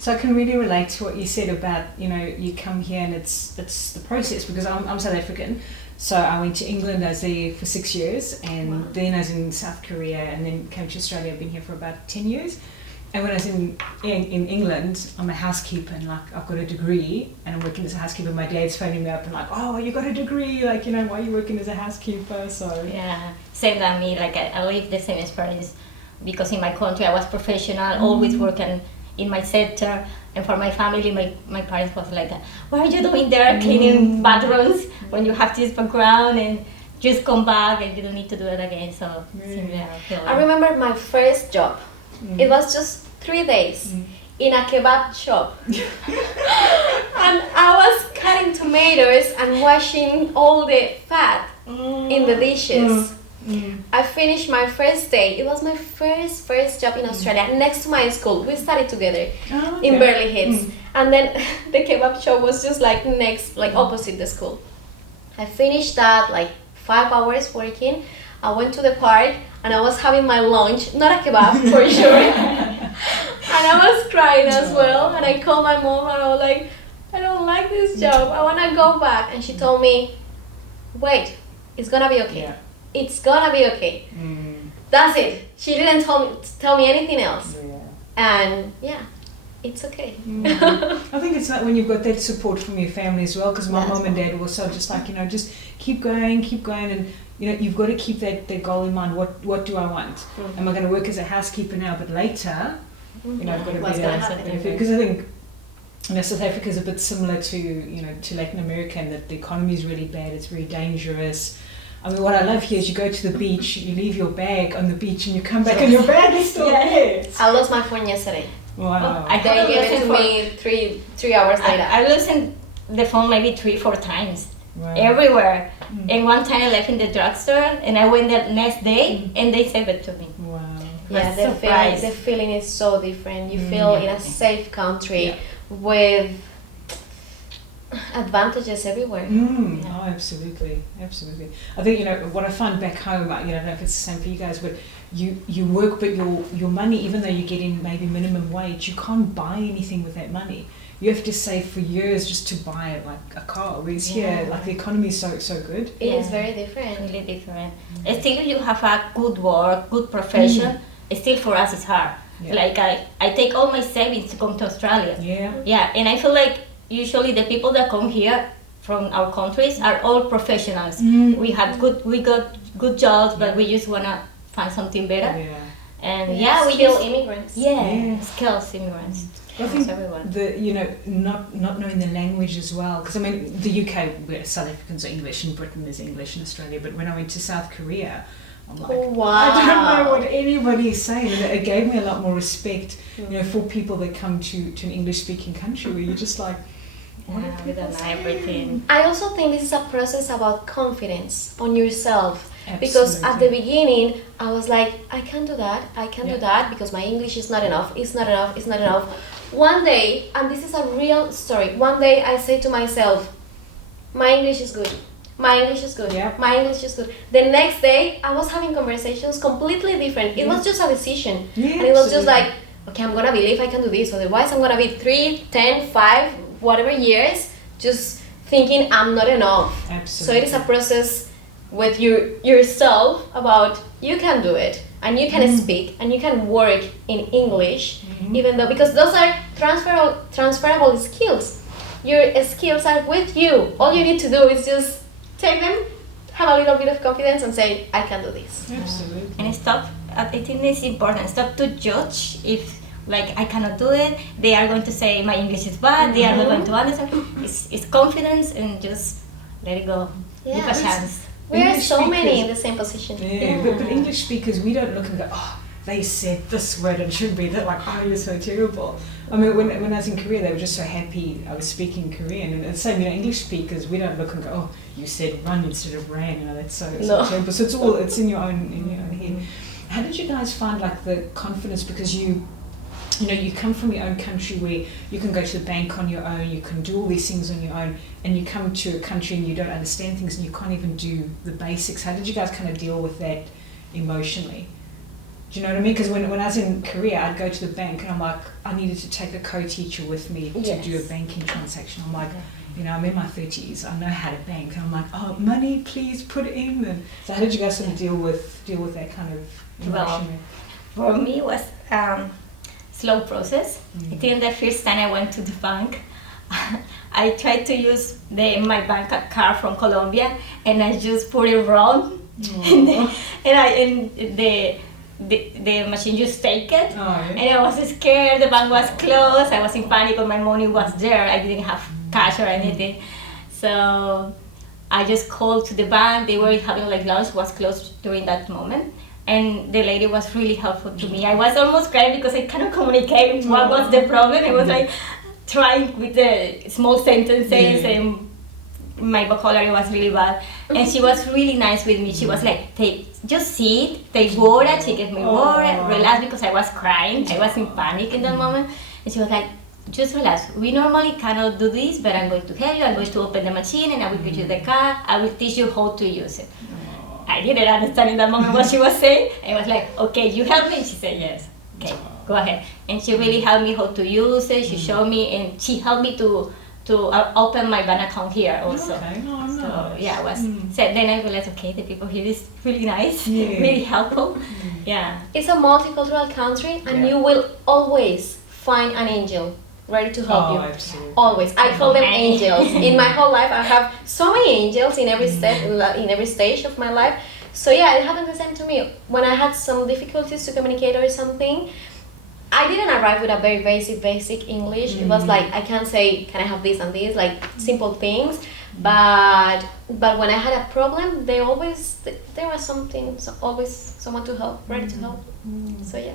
So I can really relate to what you said about, you come here and it's the process, because I'm South African. So I went to England, I was there for 6 years, and then I was in South Korea, and then came to Australia. I've been here for about 10 years. And when I was in England, I'm a housekeeper, and like I've got a degree, and I'm working as a housekeeper. My dad's phoning me up and like, oh, you got a degree, like, why are you working as a housekeeper? So yeah, same than me. Like I lived the same experience, because in my country I was professional, always working in my sector, and for my family, my parents was like, what are you doing there cleaning bathrooms when you have this background, and just come back and you don't need to do it again. So I remember my first job. It was just 3 days in a kebab shop. And I was cutting tomatoes and washing all the fat in the dishes. I finished my first day. It was my first job in Australia, next to my school. We studied together in Burley Hills. And then the kebab shop was just like opposite the school. I finished that 5 hours working. I went to the park and I was having my lunch, not a kebab for sure. And I was crying as well. And I called my mom and I was like, I don't like this job. I want to go back. And she told me, wait, it's going to be okay. Yeah. It's going to be okay. That's it. She didn't tell me anything else. Yeah. And it's okay. I think it's like when you've got that support from your family as well, because my mom and dad were also just like, just keep going, and you've got to keep that goal in mind. What do I want? Am I going to work as a housekeeper now, but later, I've got to be there. Because I think South Africa is a bit similar to Latin America, in that the economy is really bad. It's very dangerous. I mean, what I love here is you go to the beach, you leave your bag on the beach, and you come back and your bag is still there. I lost my phone yesterday. Wow. They gave it to me three hours later. I lost the phone maybe 3-4 times. Wow. Everywhere. And one time I left in the drugstore, and I went the next day, and they saved it to me. Wow. Yeah, the feeling is so different. You feel in a safe country with advantages everywhere. Oh, absolutely. I think what I find back home. I don't know if it's the same for you guys, but you work, but your money, even though you're getting maybe minimum wage, you can't buy anything with that money. You have to save for years just to buy a car. Whereas here, the economy is so good. It is very different. Really different. Still, you have a good work, good profession. Still, for us, it's hard. Yeah. I take all my savings to come to Australia. Yeah, and I feel like usually the people that come here from our countries are all professionals. We got good jobs, but we just wanna find something better. And we skilled immigrants. Skills immigrants. I think not knowing the language as well, because I mean the UK, where South Africans are English, and Britain is English, and Australia. But when I went to South Korea, I'm like, I don't know what anybody is saying, and it gave me a lot more respect, for people that come to an English-speaking country where you're just like, we don't know everything. I also think this is a process about confidence on yourself. Absolutely. Because at the beginning, I was like, I can't do that because my English is not enough. It's not enough. One day, and this is a real story, one day I said to myself, my English is good. Yeah. My English is good. The next day, I was having conversations completely different. It was just a decision. And it was just like, okay, I'm going to believe I can do this. Otherwise, I'm going to be 3, 10, 5, whatever years, just thinking I'm not enough. Absolutely. So it is a process with yourself about you can do it, and you can speak, and you can work in English, even though, because those are transferable skills. Your skills are with you. All you need to do is just take them, have a little bit of confidence, and say, I can do this. Absolutely. And stop, I think it's important, stop to judge if I cannot do it. They are going to say my English is bad, they are not going to understand. It's confidence, and just let it go. Give a chance. We are so many in the same position. But English speakers, we don't look and go, they said this word and should be that, you're so terrible. I mean, when I was in Korea, they were just so happy I was speaking Korean. And the same, English speakers, we don't look and go, you said run instead of ran. That's so terrible. So it's in your own head. How did you guys find the confidence? Because you come from your own country where you can go to the bank on your own, you can do all these things on your own, and you come to a country and you don't understand things and you can't even do the basics. How did you guys kind of deal with that emotionally? Do you know what I mean? Because when I was in Korea, I'd go to the bank and I'm like, I needed to take a co-teacher with me to do a banking transaction. I'm like, you know, I'm in my 30s, I know how to bank. And I'm like, oh, money, please put it in. And so how did you guys sort of deal with that kind of emotion? Well, for me, it was slow process. I think the first time I went to the bank, I tried to use my bank card from Colombia, and I just put it wrong, and the machine just take it, and I was scared. The bank was closed. I was in panic, but my money was there. I didn't have cash or anything, so I just called to the bank. They were having like lunch, was closed during that moment. And the lady was really helpful to me. I was almost crying because I cannot communicate what was the problem. I was like trying with the small sentences, and my vocabulary was really bad. And she was really nice with me. She was like, just sit, take water. She gave me water, relax, because I was crying. I was in panic in that moment. And she was like, just relax. We normally cannot do this, but I'm going to help you. I'm going to open the machine and I will give you the card. I will teach you how to use it. I didn't understand in that moment what she was saying. I was like, okay, you help me? And she said, yes. Okay, go ahead. And she really helped me how to use it. She showed me, and she helped me to open my bank account here also. Okay, so yeah, so then I realized, okay, the people here is really nice, really helpful. Yeah. It's a multicultural country, and you will always find an angel ready to help you. Absolutely. Always. I call them angels. In my whole life, I have so many angels in every step, in every stage of my life. So yeah, it happened the same to me. When I had some difficulties to communicate or something, I didn't arrive with a very basic English. It was like, I can't say, can I have this and this, like simple things. But when I had a problem, there was always someone to help, ready to help. So yeah.